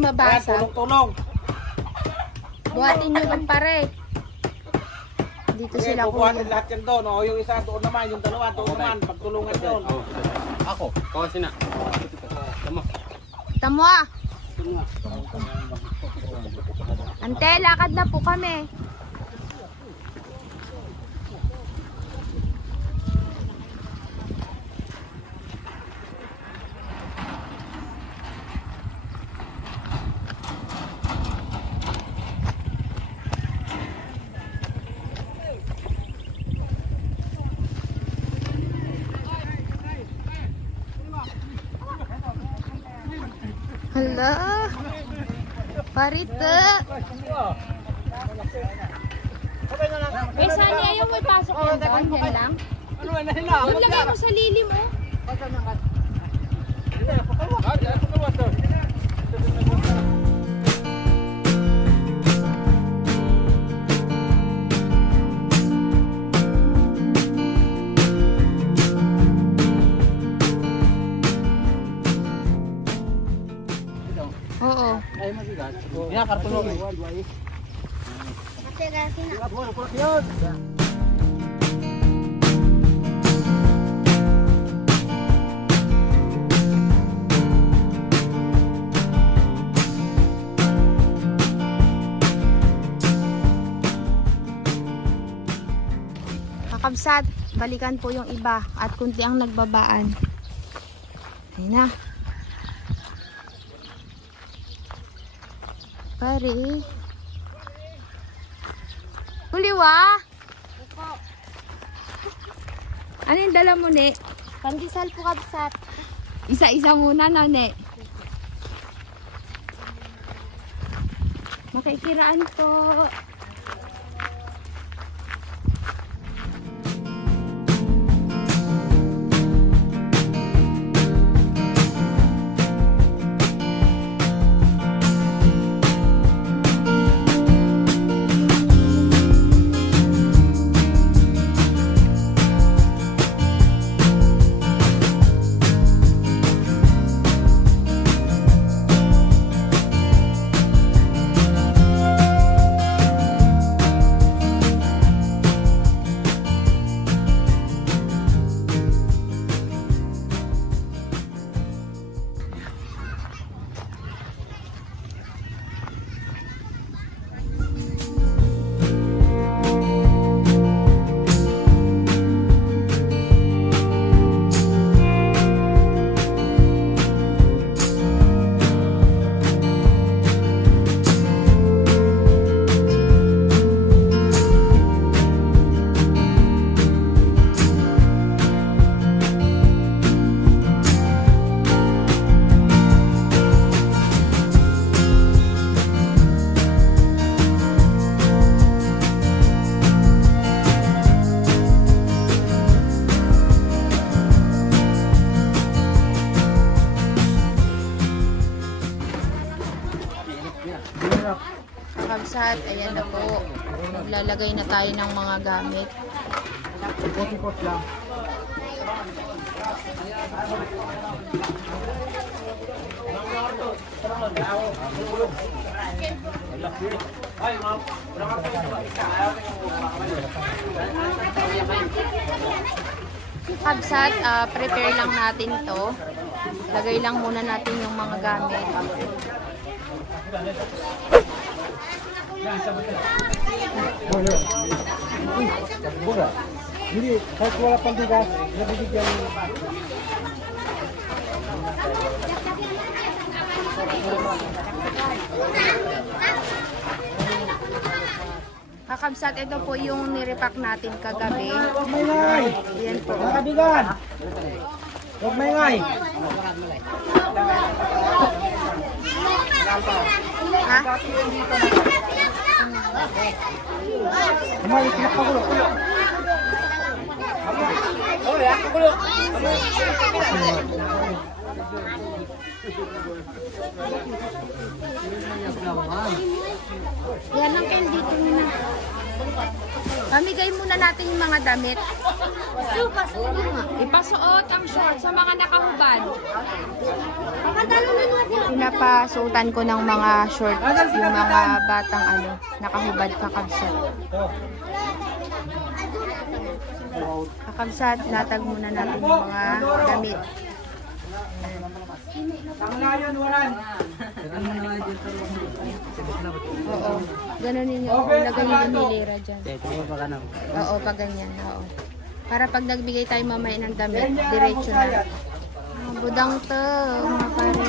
mabasa. Tulong-tulong. Buhatin nyo lang pare. Dito Sige, sila bubuhatin kuya. lahat yan doon. O, yung isa doon naman, yung dalawa doon naman. Pagtulungan yun. Ako, kawasin na. Tama. Tamo ah. Ante, lakad na po kami. Hala. Parito. Eh, saan ayaw mo ipasok yan doon? Yan lang? Yung lagay mo sa lilim, oh. Oo. Ay, magigas. Yan, kartulong. Kakabsat, balikan po yung iba at kunti ang nagbabaan. Ayun na. Pare. Kuliwa. Ano yung dala mo, ne? Pandesal po kabsat. Isa-isa muna na, ne. Makikiraan po. Kakabsat, ayan na po. Maglalagay na tayo ng mga gamit. Pot lang. Kakabsat, prepare lang natin to. Lagay lang muna natin yung mga gamit. Hindi, kahit wala pang bigas, nabibigyan mo. Kakabsat, ito po yung nirepack natin kagabi. Huwag maingay! Ayan po. Nakabigan! Huwag maingay! Ha? Umalis na pagulo. Oh, ya, pagulo. Yan lang kayo dito muna. Pamigay muna natin yung mga damit. Ipasuot ang short sa mga nakahubad. Pinapasuotan ko ng mga shorts yung mga batang nakahubad kakabsat. Kakabsat, latag muna natin yung mga damit. Oo. Ganun ninyo. Lagay nyo yung hilera dyan. Oo, pag ganyan. Oo. Para pag nagbigay tayo mamaya ng damit, diretso na. Budang to, mga pare.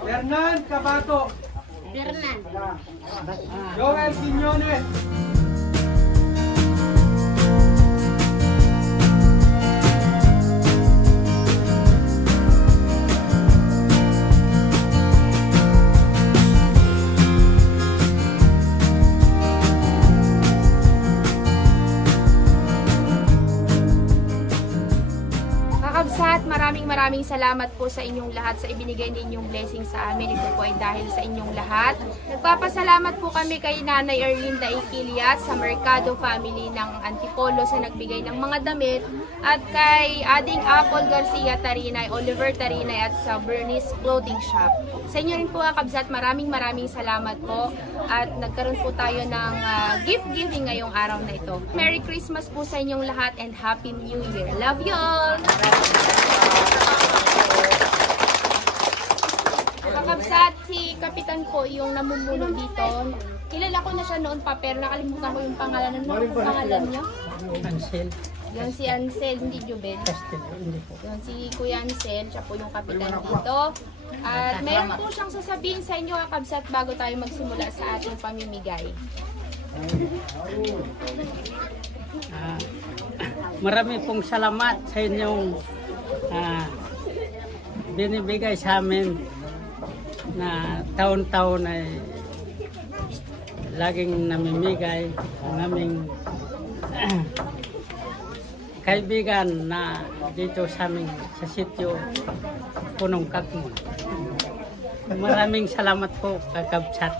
Hernan Cabato. Bernan. Joel Quiñones. Kakabsat, maraming salamat po sa inyong lahat sa ibinigay ninyong blessing sa amin. Ito po ay dahil sa inyong lahat. Nagpapasalamat po kami kay Nanay Erlinda Iquilias sa Mercado Family ng Antipolo sa nagbigay ng mga damit at kay Ading Apple Garcia Tarinay, Oliver Tarinay at sa Bernice Clothing Shop. Sa inyo rin po Kakabsat, maraming salamat po at nagkaroon po tayo ng gift giving ngayong araw na ito. Merry Christmas po sa inyong lahat and Happy New Year. Love you all! Kakabsat, si Kapitan po yung namumuno dito. Kilala ko na siya noon pa pero nakalimutan ko yung pangalan. Ano yung pangalan niyo? Ansel. Yun si Ansel, hindi Jubel. Yun si Kuya Ansel, siya po yung kapitan dito. At mayroon po siyang sasabihin sa inyo Kakabsat bago tayo magsimula sa ating pamimigay. Marami pong salamat sa inyong binibigay sa amin na taon-taon ay laging namimigay ang aming kaibigan na dito sa amin sa sitio Punong Kakmon. Maraming salamat po Kakabsat.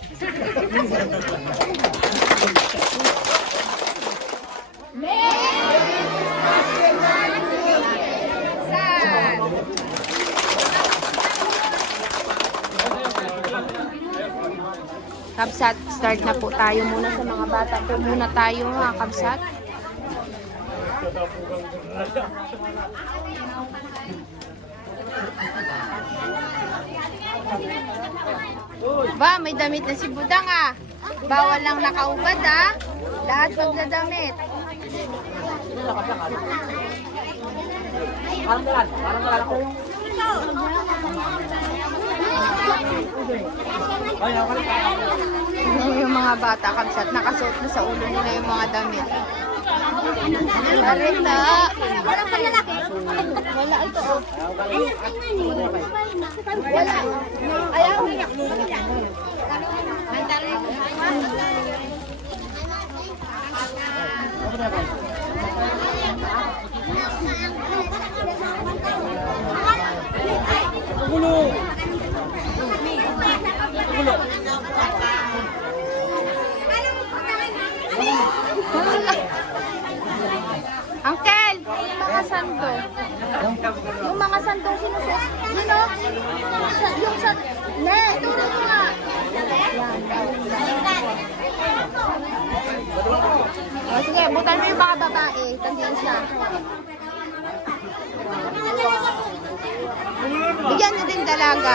Kabsat, start na po tayo muna sa mga bata. Po muna tayo mga Kabsat. Ba, may damit na si Budang ah. Bawal lang nakaubad ah. Lahat magdadamit. Yung mga bata Kabsat, nakasuot na sa ulo nila yung mga damit. Marita. Wala pa lalaki. Wala ito oh. Wala. Ayaw. Uncle, yung mga sando. Yung mga sandong sinusuot. Yun o. Yung sa... Ne, turo mo nga. O, sige, butan mo yung mga babae. Tandiyan siya. Bigyan nyo din dalaga.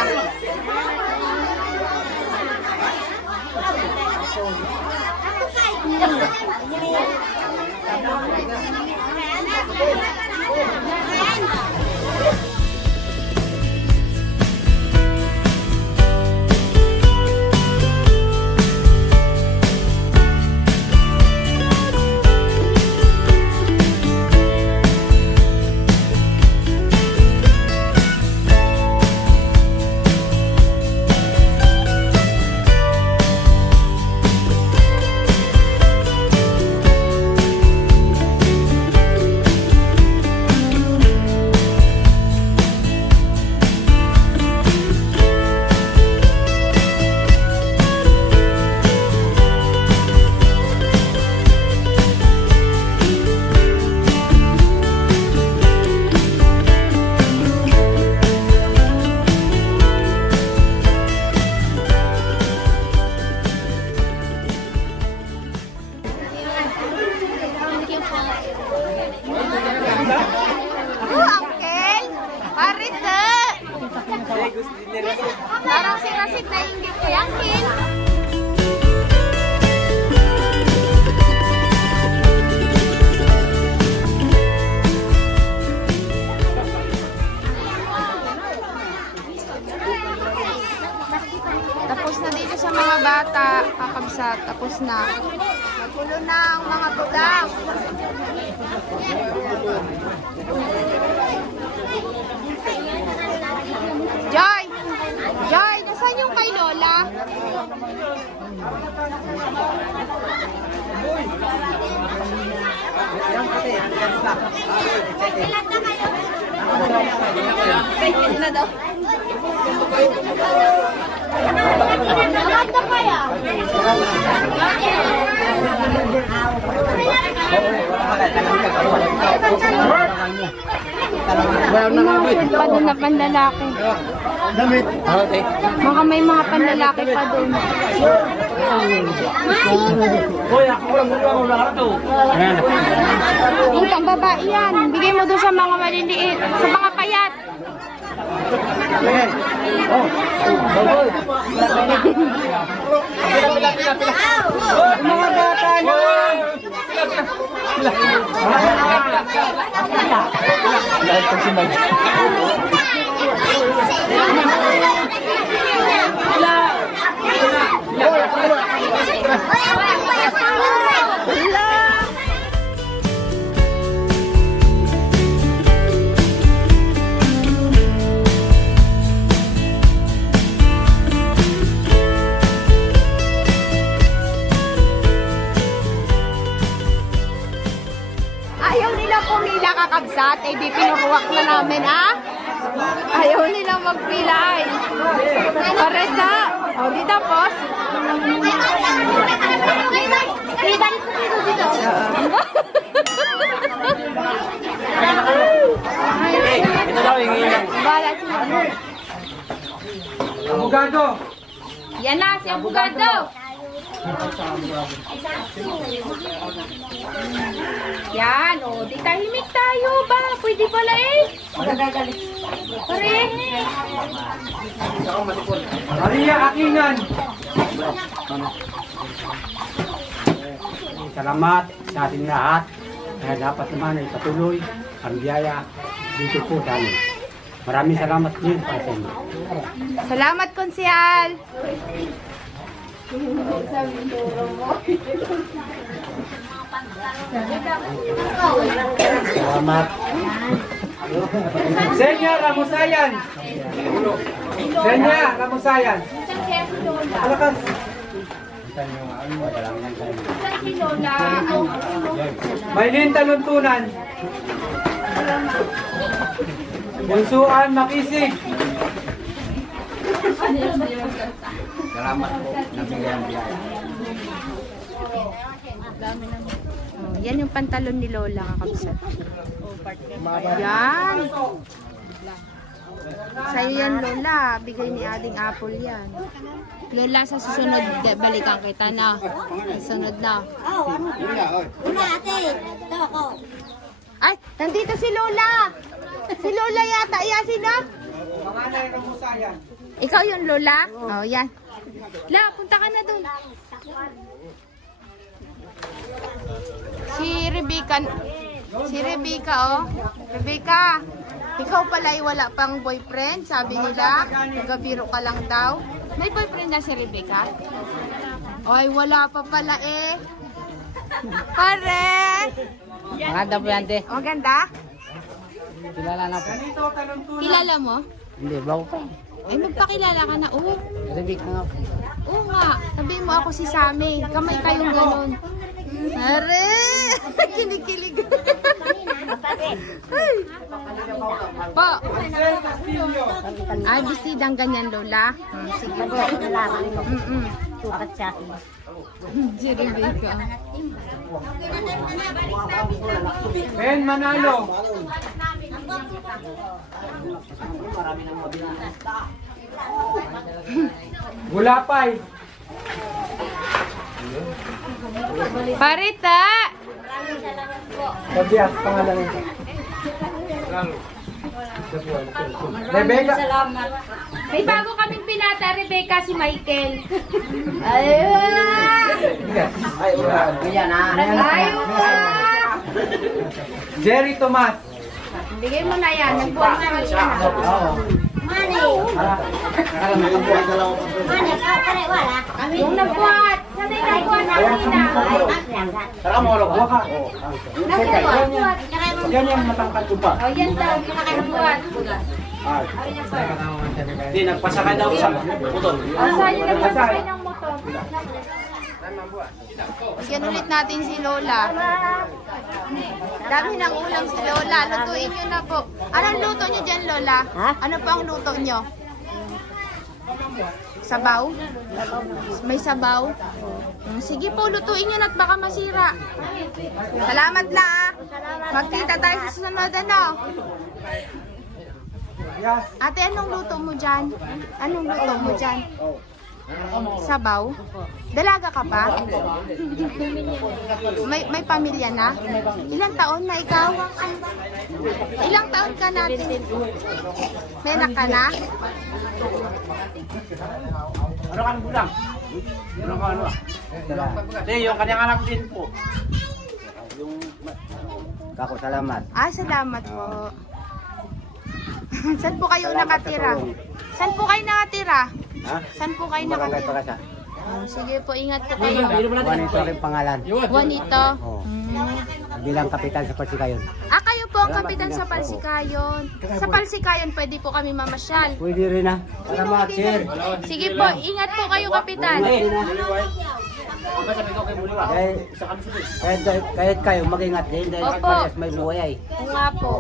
Parang si Rasid na inggit kay Angkin. Tapos na dito sa mga bata, kakabsat, tapos na. Nagulo na ang mga tugang. Joy! Joy, nasaan yung kay Lola? Kailan na daw? Lahat na kaya? Pa doon na panlalaki. Damit. Okay. Baka may mga panlalaki pa doon. Hoy, ako lang muna to. Ayan. Yung pang babae yan. Bigay mo doon sa mga maliliit. Sa mga payat. Mga bata na! Ayaw nila pumila kakabsat. Eh, di pinuruwak na namin, ha? Ayaw nila magpila, ay. Paresa. O, di tapos. Ito daw yung ilang. Bala sila. Abogado! Yan na, si Abogado. Yan, o. Di tahimik tayo ba? Pwede pala eh. Pare. Maria Akingan! Salamat sa ating lahat. Kaya dapat naman ay patuloy ang biyaya dito po sa amin. Maraming salamat din para sa inyo. Salamat, Konsyal. Salamat. Senya Ramusayan! Senya Ramusayan! Alakas! Si Lola. Maylin Taluntunan! Bunsuan Makisig! Salamat po. Nabigyan biyaya. Oh, yan yung pantalon ni Lola, kakabsat. Yan. Sa'yo yan, Lola. Bigay ni Ading Apple yan. Lola, sa susunod, balikan kita na. Susunod na. Una ate. Ito ako. Ay, nandito si Lola. Si Lola yata. Ayasin na. Panganay Ramusayan! Ikaw yung Lola? Oh, yan. La, punta ka na dun. Si Rebecca, oh. Rebecca, ikaw pala ay wala pang boyfriend, sabi nila. Nagabiro ka lang daw. May boyfriend na si Rebecca? Ay, wala pa pala eh. Pare! Maganda po yan, te. Oh, ganda? Kilala na po. Ganito Taluntunan! Kilala mo? Hindi, bago pa. Ay, magpakilala ka na. Oh, Rebecca nga po. oo nga. Sabihin mo ako si Sammy. Kamay kayong ganun. Are! Kinikilig. Ay. Po. Marcel Castillo! Ay, bisidang ganyan, Lola. Sige. Sukat sa akin. Si Rebecca. Ben Manalo! Gulapay! Parita! Sabiak, pangalan nito. Rebecca. Salamat. May bago kaming pinata, Rebecca, si Michael. Jerry Tomas. Bigay mo na yan. Nagbuwan ka na. Mani. Mani, kare wala. Yung nagbuhat. Sanay nagbuhat kanina. Tara mo, ulo ka. Nagbuhat. Yan yung matangkad ko pa. O yan daw. Nagbuhat. Hindi, nagpasakay daw sa motor. Saan yung nagpasakay ng motor? Bigyan ulit natin si Lola. Dami ng ulam si Lola. Lutuin nyo na po. Anong luto nyo dyan, Lola? Ano po ang luto nyo? Sabaw? May sabaw? Sige po, lutuin nyo na at baka masira. Salamat na ah. Magkita tayo sa susunod ano. Ate, anong luto mo dyan? Anong luto mo dyan? Sabaw? Dalaga ka pa? May pamilya na? Ilang taon na ikaw? Ilang taon ka natin? May anak ka na? Ano ka bulang? Ano ka ano? Hindi, yung kanyang anak din po. Kako, salamat. Salamat po. Saan po kayo nakatira? Saan po kayo nakatira? Ha? Saan po kayo Barangay nakatira? Pagasa. Sige po, ingat po kayo. Juanito rin pangalan. Juanito. Oo. Mm. Bilang kapitan sa Pasikayon. Kayo po ang kapitan sa Palsikayon. Sa Palsikayon, pwede po kami mamasyal. Pwede rin na. Salamat, sir. Sige po, ingat po kayo, kapitan. Kahit kayo mag-ingat din dahil Opo. parehas may buhay ay. Oo nga po.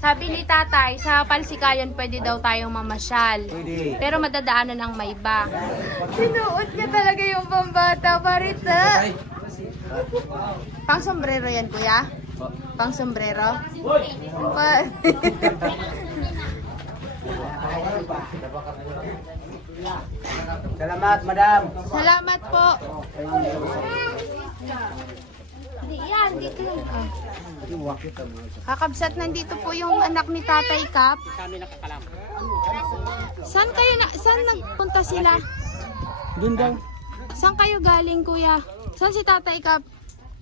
Sabi ni tatay, sa Palsikayon pwede daw tayong mamasyal. Pwede. Pero madadaanan ng may iba. Sinuot niya talaga yung pambata, parita. Pang sombrero yan, kuya? Pang sombrero? Salamat, madam. Salamat po. Di yan, dito yun. Kakabsat, nandito po yung anak ni Tatay Kap. Saan nagpunta sila? Doon daw. Saan kayo galing, kuya? Saan si Tatay Kap?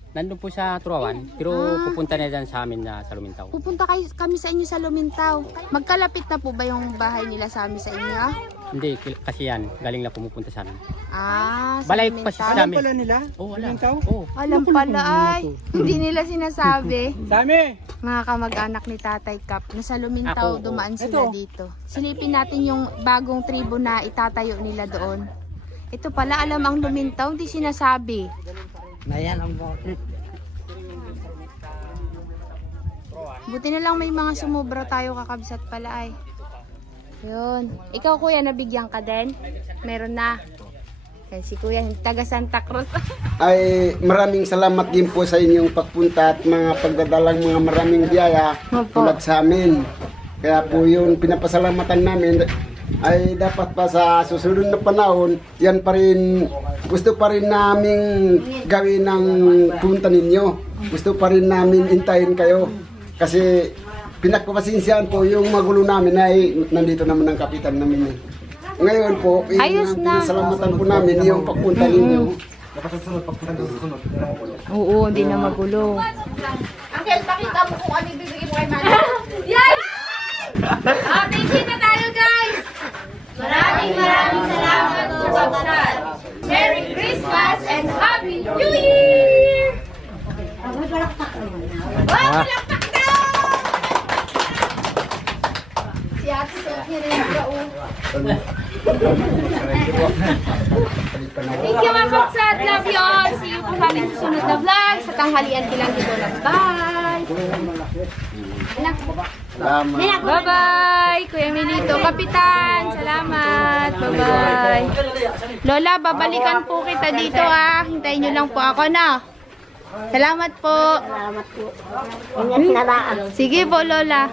Nandun po sa Truawan, pero pupunta na dyan sa amin na sa Lumintaw. Pupunta kami sa inyo sa Lumintaw. Magkalapit na po ba yung bahay nila sa amin sa inyo? Hindi, kasi yan, galing na pumupunta sa amin. Sa Balay Lumintaw. pa siya sa amin. Pala nila? Oo, wala. Lumintaw? Oo. Alam pala ay, hindi nila sinasabi. Dami! Mga kamag-anak ni Tatay Kap, nasa Lumintaw Ako, dumaan sila dito. Silipin natin yung bagong tribo na itatayo nila doon. Ito pala, alam ang Lumintaw, hindi sinasabi. Nayan ang Buti na lang may mga sumobra tayo kakabsat pala ay. Yun. Ikaw kuya, nabigyan ka din? Meron na. Yan, si kuya, taga Santa Cruz. Ay maraming salamat din po sa inyong pagpunta at mga pagdadalang mga maraming biyaya Opo. tulad sa amin. Kaya po yun pinapasalamatan namin ay dapat pa sa susunod na panahon, yan pa rin, gusto pa rin naming gawin ng punta ninyo. Gusto pa rin namin intayin kayo. Kasi pinagpapasinsyaan po yung magulo namin ay nandito naman ang kapitan namin. Ngayon po, Ayos na. salamatan po namin yung pagpunta ninyo. Oo, hindi na magulo. Uncle, pakita mo kung ano ibibigay mo kay Mami. Yan! Tingin na tayo, guys! Maraming salamat po, Kapsat. Merry Christmas and Happy New Year! Wow, palakpak daw! Si Ate Sophie rin yung Thank you, mga Kapsat. Love you all. See you po sa ating susunod na vlog. Sa tanghalian bilang dito lang. Bye! Bye-bye! Kuya Milito, Kapitan. Salamat. Bye-bye. Lola, babalikan po kita dito ah. Hintayin nyo lang po ako na. Salamat po. Salamat po. Ingat na lang. Sige po, Lola.